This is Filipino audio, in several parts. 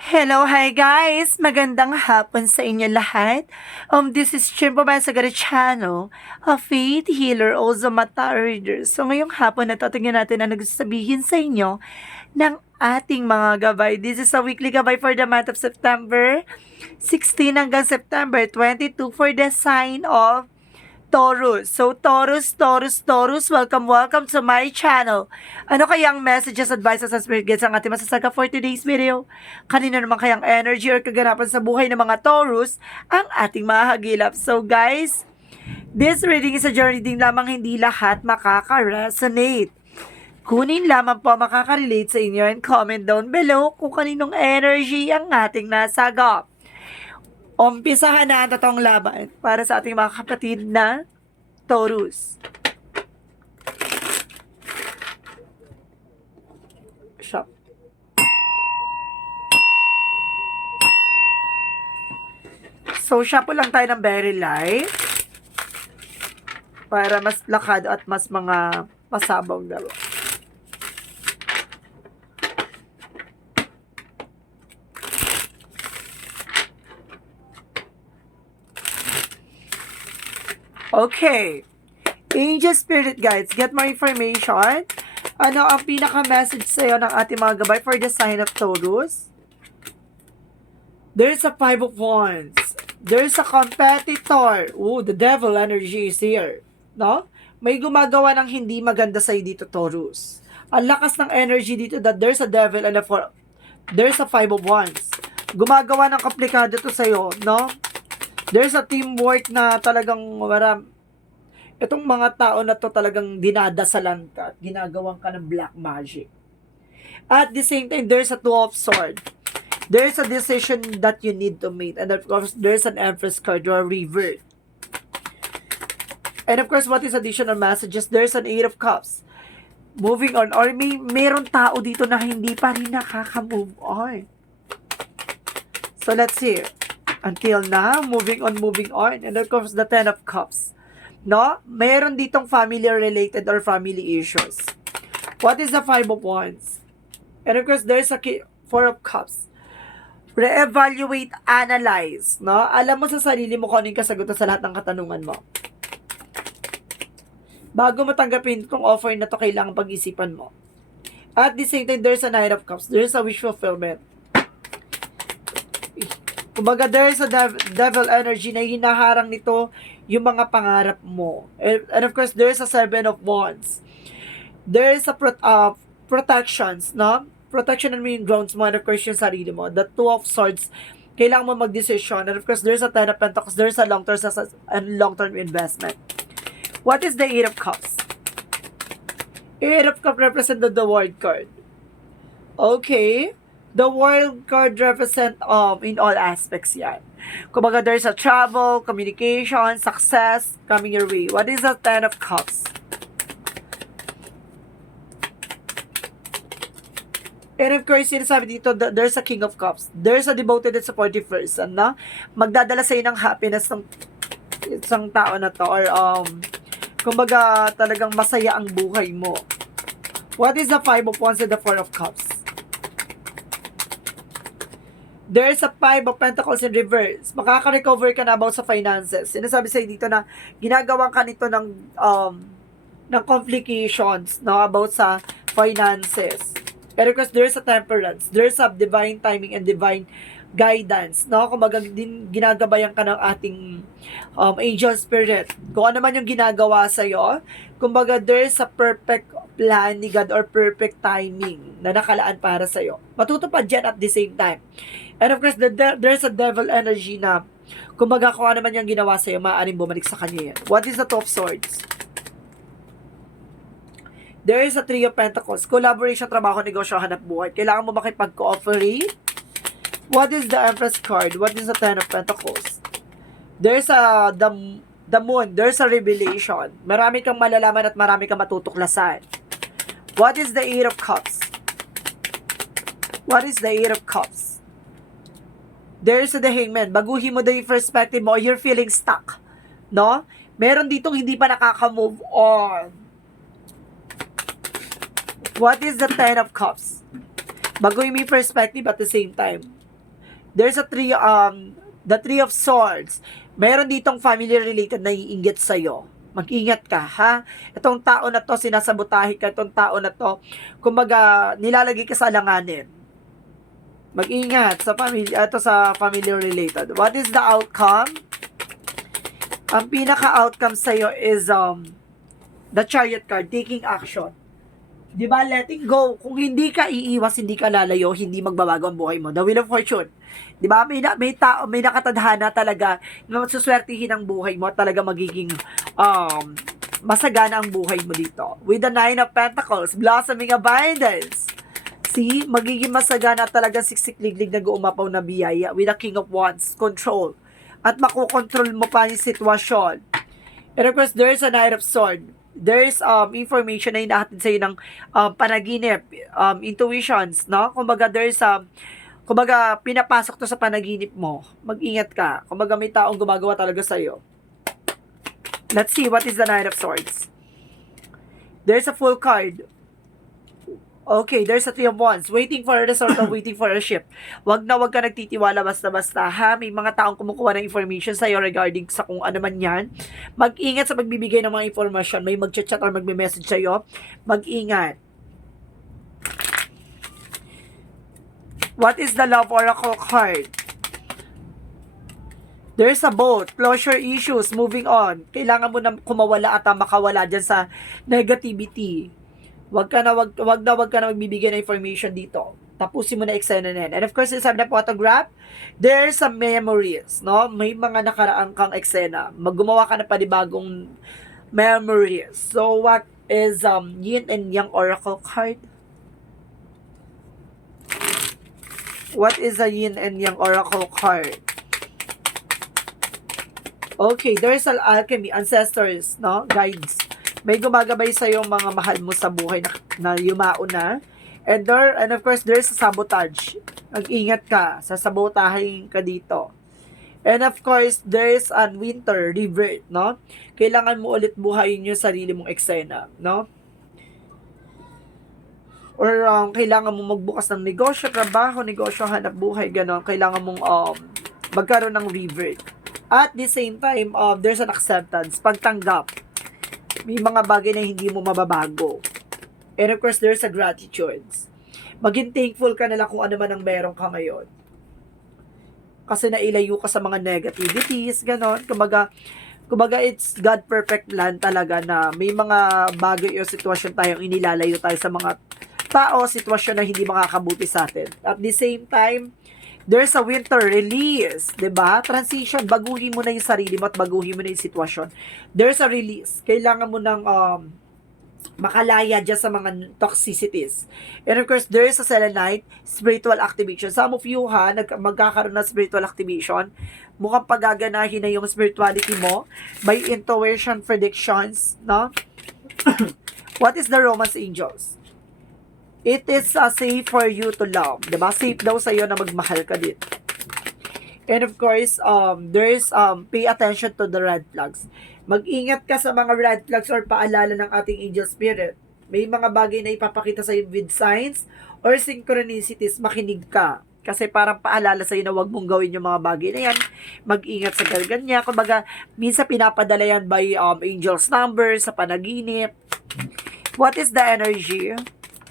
Hello, hi guys! Magandang hapon sa inyo lahat. This is Chimpo Masagarichano, a faith healer, also mata reader. So ngayong hapon na tatingnan natin ang nagsasabihin sa inyo ng ating mga gabay. This is a weekly gabay for the month of September 16 hanggang September 22 for the sign of Taurus. So, Taurus, welcome to my channel. Ano kayang messages, advices, and spirit guides ang ating masasaga for today's video? Kanino naman kayang energy or kaganapan sa buhay ng mga Taurus ang ating mahagilap? So, guys, this reading is a journey din lamang, hindi lahat makaka-resonate. Kunin lamang po makaka-relate sa inyo and comment down below kung kaninong energy ang ating nasagap. Umpisahan na ang totoong laban para sa ating mga kapatid na Taurus. Shop. So, shuffle lang tayo ng very light para mas lakado at mas mga pasabaw daw. Okay. Angel Spirit Guides, get more information. Ano ang pinaka-message sa'yo ng ating mga gabay for the sign of Taurus? There's a Five of Wands. There's a competitor. Ooh, the devil energy is here. No? May gumagawa ng hindi maganda sa'yo dito, Taurus. Ang lakas ng energy dito that there's a devil and there's a Five of Wands. Gumagawa ng komplikado to sa'yo, no? There's a teamwork na talagang itong mga tao na to talagang dinadasalan ka at ginagawan ka ng black magic. At the same time, there's a Two of Swords. There's a decision that you need to make. And of course, there's an Empress card or revert. And of course, what is additional messages? There's an Eight of Cups. Moving on. Or meron tao dito na hindi pa rin nakaka-move on. So, let's see. Until now, moving on. And of course, the Ten of Cups. No? Mayroon ditong family-related or family issues. What is the Five of Wands? And of course, there's a Four of Cups. Re-evaluate, analyze. No? Alam mo sa sarili mo kung ano yung kasagutan sa lahat ng katanungan mo. Bago mo tanggapin kung offer na to, kailangan pag-isipan mo. At the same time, there's a Nine of Cups. There's a wish fulfillment. Kumbaga, there's a devil energy na hinaharang nito yung mga pangarap mo. And of course, there's a Seven of Wands. There's a protections, no? Protection and main grounds mo, and of course, yung sarili mo. The Two of Swords, kailangan mo mag-decision. And of course, there's a Ten of Pentacles. There's a long-term investment. What is the Eight of Cups? Eight of Cups represented the World card. Okay. The World card represent in all aspects yan. Kumbaga, there's a travel, communication, success coming your way. What is the Ten of Cups? And of course, sinasabi dito, there's a King of Cups. There's a devoted and supportive person na magdadala sa'yo ng happiness ng isang tao na to. Or, kumbaga, talagang masaya ang buhay mo. What is the Five of Wands and the Four of Cups? There's a Five of Pentacles in reverse. Makaka-recover ka na about sa finances. Sinasabi sa'yo dito na ginagawa ka nito ng complications, no, about sa finances. And of course, there's a Temperance. There's a divine timing and divine guidance, no? Kung ginagabayan ka ng ating angel spirit. Kung ano man yung ginagawa sa'yo, kumbaga, there's a perfect plan ni God or perfect timing na nakalaan para sa'yo. Matutupad dyan at the same time. And of course, there's a devil energy na kumbaga kung ano man yung ginawa sa'yo, maaaring bumalik sa kanya yan. What is the Two of Swords? There is a Three of Pentacles. Collaboration, trabaho, negosyo, hanap buhay. Kailangan mo makipag-cooperate. What is the Empress card? What is the Ten of Pentacles? There's a the Moon. There's a revelation. Marami kang malalaman at marami kang matutuklasan. What is the Eight of Cups? What is the Eight of Cups? There's the Hangman. Baguhin mo daw yung perspective mo. You're feeling stuck. No? Meron ditong hindi pa nakaka-move on. What is the Ten of Cups? Baguhin mo yung perspective at the same time. There's a the Three of Swords. Meron ditong family related na iinggit sa'yo. Mag-ingat ka, ha? Itong tao na to, sinasabotahe ka. Itong tao na to, kumbaga, nilalagay ka sa alanganin. Mag-ingat sa family, sa family related. What is the outcome? Ang pinaka-outcome sa'yo is, the Chariot card, taking action. Di ba, letting go. Kung hindi ka iiwas, hindi ka lalayo, hindi magbabago ang buhay mo. The Wheel of Fortune. Di ba, may tao, may nakatadhana talaga na masuswertihin ang buhay mo at talaga magiging masagana ang buhay mo dito. With the Nine of Pentacles, blossoming abundance. See, magiging masagana at talaga siksik-liglig na guumapaw na biyaya. With the King of Wands, control. At makokontrol mo pa yung sitwasyon. And of course, there's a Knight of Swords. There's information na hinahatid sa'yo ng panaginip, intuitions, no? Kumbaga, kumbaga, pinapasok to sa panaginip mo. Mag-ingat ka. Kumbaga, may taong gumagawa talaga sa'yo. Let's see, what is the Knight of Swords? There's a full card. Okay, there's a Three of Wands. Waiting for a result or waiting for a ship. Wag ka nagtitiwala basta-basta, ha? May mga taong kumukuha ng information sa'yo regarding sa kung ano man yan. Mag-ingat sa pagbibigay ng mga information. May mag-chat or magme-message sa'yo. Mag-ingat. What is the Love Oracle card? There's a boat. Closure issues. Moving on. Kailangan mo na kumawala at makawala dyan sa negativity. Wag ka na magbibigay ng information dito. Tapusin mo na eksena na yan. And of course, sabi na photograph, there's some memories, no? May mga nakaraang kang eksena. Maggumawa ka na panibagong memories. So, what is Yin and Yang Oracle card? What is a Yin and Yang Oracle card? Okay, there's an alchemy, ancestors, no? Guides. May gumagabay sa yung mga mahal mo sa buhay na yumao na. And of course, there's sabotage. Mag-ingat ka. Sasabotahin ka dito. And of course, there's an winter rebirth, no? Kailangan mo ulit buhayin yung sarili mong eksena, no? Or kailangan mo magbukas ng negosyo, trabaho, negosyo, hanap buhay, gano'n. Kailangan mong magkaroon ng rebirth. At the same time, there's an acceptance, pagtanggap. May mga bagay na hindi mo mababago. And of course, there's a gratitude. Maging thankful ka na lang kung ano man ang meron ka ngayon. Kasi nailayo ka sa mga negativities, ganon. Kumbaga, it's God perfect plan talaga na may mga bagay o sitwasyon tayong inilalayo tayo sa mga tao, sitwasyon na hindi makakabuti sa atin. At the same time, there's a winter release, 'di ba? Transition, baguhin mo na 'yung sarili mo at baguhin mo na 'yung sitwasyon. There's a release. Kailangan mo ng makalaya diyan sa mga toxicities. And of course, there's a selenite, spiritual activation. Some of you magkakaroon ng spiritual activation. Mukhang pagaganahin na 'yung spirituality mo by intuition predictions, no? What is the Romance Angels? It is safe for you to love. Diba? Safe daw sa'yo na magmahal ka din. And of course, there's pay attention to the red flags. Mag-ingat ka sa mga red flags or paalala ng ating angel spirit. May mga bagay na ipapakita sa'yo with signs or synchronicities. Makinig ka. Kasi parang paalala sa'yo na wag mong gawin yung mga bagay na yan. Mag-ingat sa ganyan. Kumbaga, minsan pinapadala yan by angel's number sa panaginip. What is the energy?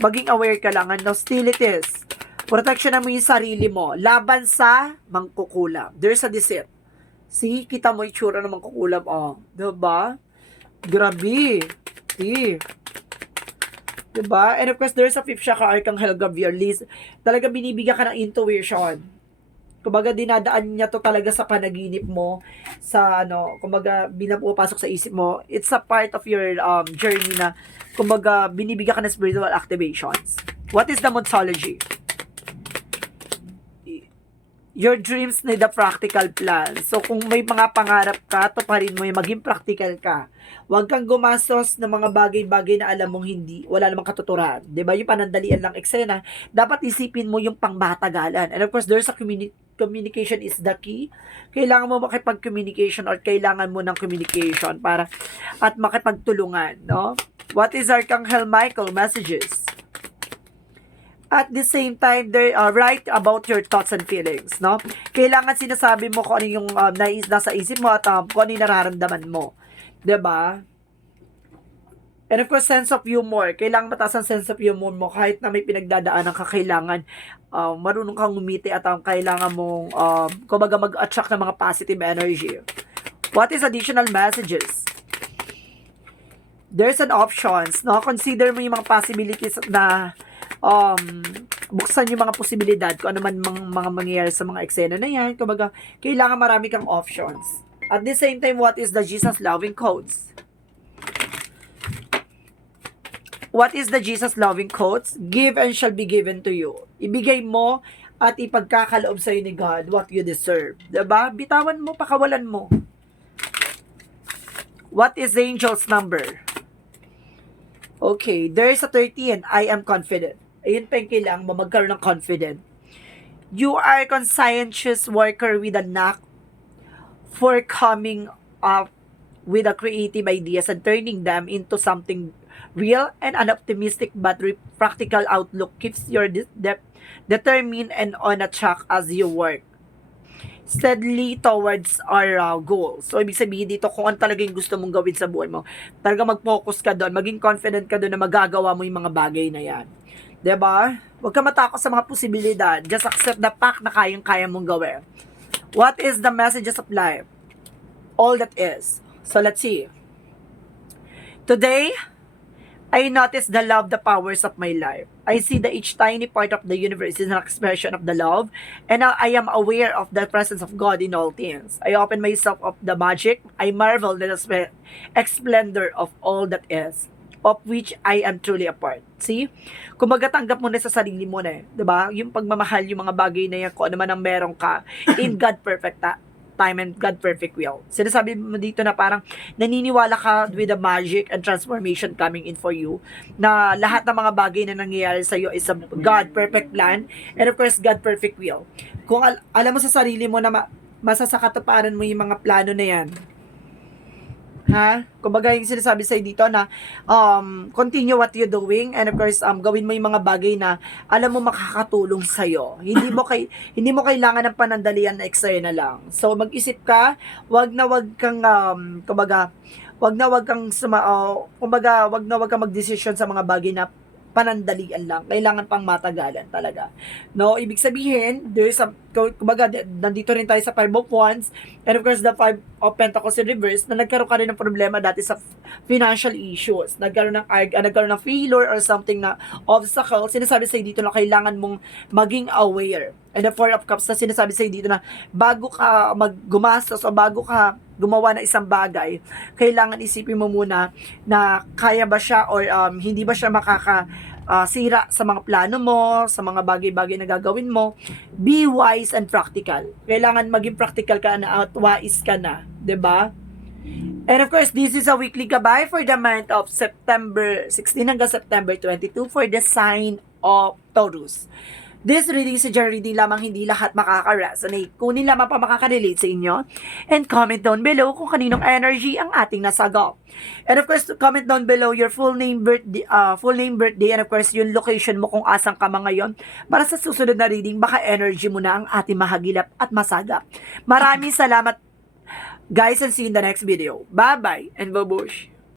Maging aware ka lang ng hostilities. Protection mo yung sarili mo. Laban sa mangkukulam. There's a deceit. See, kita mo yung tsura ng mangkukulam. Oh, diba? Grabe. See. Diba? And of course, there's a fifth chakra, Archangel Gabriel. Talaga binibigyan ka ng intuition. Kumbaga, dinadaan niya to talaga sa panaginip mo. Sa kumbaga, binapupasok sa isip mo. It's a part of your journey na kumbaga, binibigyan ka ng spiritual activations. What is the Moodsology? Your dreams need a practical plan. So, kung may mga pangarap ka, tuparin mo yung maging practical ka. Huwag kang gumastos ng mga bagay-bagay na alam mong wala namang katuturan. Diba? Yung panandalian lang eksena. Dapat isipin mo yung pangmatagalan. And of course, there's a communication is the key. Kailangan mo makipag-communication or kailangan mo ng communication para at makipagtulungan, no? What is Archangel Michael messages? At the same time, they write about your thoughts and feelings, no? Kailangan sinasabi mo kung ano yung nasa isip mo at kung ano yung nararamdaman mo. 'Di ba? And of course, sense of humor. Kailangan mataas ang sense of humor mo kahit na may pinagdadaanan ka, kailangan marunong kang ngumiti at kailangan mong kumbaga mag-attract ng mga positive energy. What is additional messages? There's an options, no? Consider mo yung mga possibilities na buksan yung mga posibilidad kung ano man mga mangyayari sa mga eksena na yan. Kumbaga, kailangan marami kang options. At the same time, what is the Jesus loving codes? What is the Jesus loving quotes? Give and shall be given to you. Ibigay mo at ipagkakaloob sa iyo ni God what you deserve. Diba? Bitawan mo, pakawalan mo. What is the angel's number? Okay, there is a 13. I am confident. Ayun pa yung kailangan mo, magkaroon ng confident. You are a conscientious worker with a knack for coming up with a creative ideas and turning them into something real, and an optimistic but practical outlook keeps your determined and on a track as you work steadily towards our goals. So, ibig sabihin dito, kung ano talaga yung gusto mong gawin sa buhay mo, talaga mag-focus ka doon, maging confident ka doon na magagawa mo yung mga bagay na yan. 'Di ba? Huwag ka matakot sa mga posibilidad. Just accept the fact na kayang-kaya mong gawin. What is the messages of life? All that is. So, let's see. Today, I notice the love, the powers of my life. I see that each tiny part of the universe is an expression of the love, and I am aware of the presence of God in all things. I open myself up the magic. I marvel at the splendor of all that is, of which I am truly a part. See? Kumbaga, tanggap mo na sa sarili mo na, 'di ba? Yung pagmamahal, yung mga bagay na yan, kung ano man ang meron ka, in God perfect time and God perfect will. Sinasabi mo dito na parang naniniwala ka with the magic and transformation coming in for you, na lahat ng mga bagay na nangyayari sa iyo is a God perfect plan and of course God perfect will. Kung alam mo sa sarili mo na masasakatuparan mo yung mga plano na yan, ha? Kumbaga yung sinasabi sa'yo dito na continue what you're doing, and of course gawin mo yung mga bagay na alam mo makakatulong sa'yo. Hindi mo kailangan ng panandalian na eksena lang. So mag-isip ka, wag na wag kang magdesisyon sa mga bagay na panandalian lang. Kailangan pang matagalan talaga. No, ibig sabihin, nandito rin tayo sa 5 of Wands, and of course, the 5 of Pentacles in reverse, na nagkaroon ka rin ng problema dati sa financial issues. Nagkaroon ng failure or something na obstacle. Sinasabi sa'yo dito na kailangan mong maging aware. And the 4 of Cups na sinasabi sa'yo dito na bago ka gumastos o bago ka gumawa ng isang bagay, kailangan isipin mo muna na kaya ba siya or hindi ba siya sira sa mga plano mo, sa mga bagay-bagay na gagawin mo. Be wise and practical. Kailangan maging practical ka na at wise ka na, 'di ba? And of course, this is a weekly gabay for the month of September 16 hanggang September 22 for the sign of Taurus. This reading is a general reading lamang, hindi lahat makaka-resonate. Kunin lamang pa makaka-relate sa inyo. And comment down below kung kaninong energy ang ating nasagap. And of course, comment down below your full name, birthday, and of course, yung location mo kung asang ka ngayon. Para sa susunod na reading, baka energy mo na ang ating mahagilap at masagap. Maraming salamat, guys, and see you in the next video. Bye-bye and babush!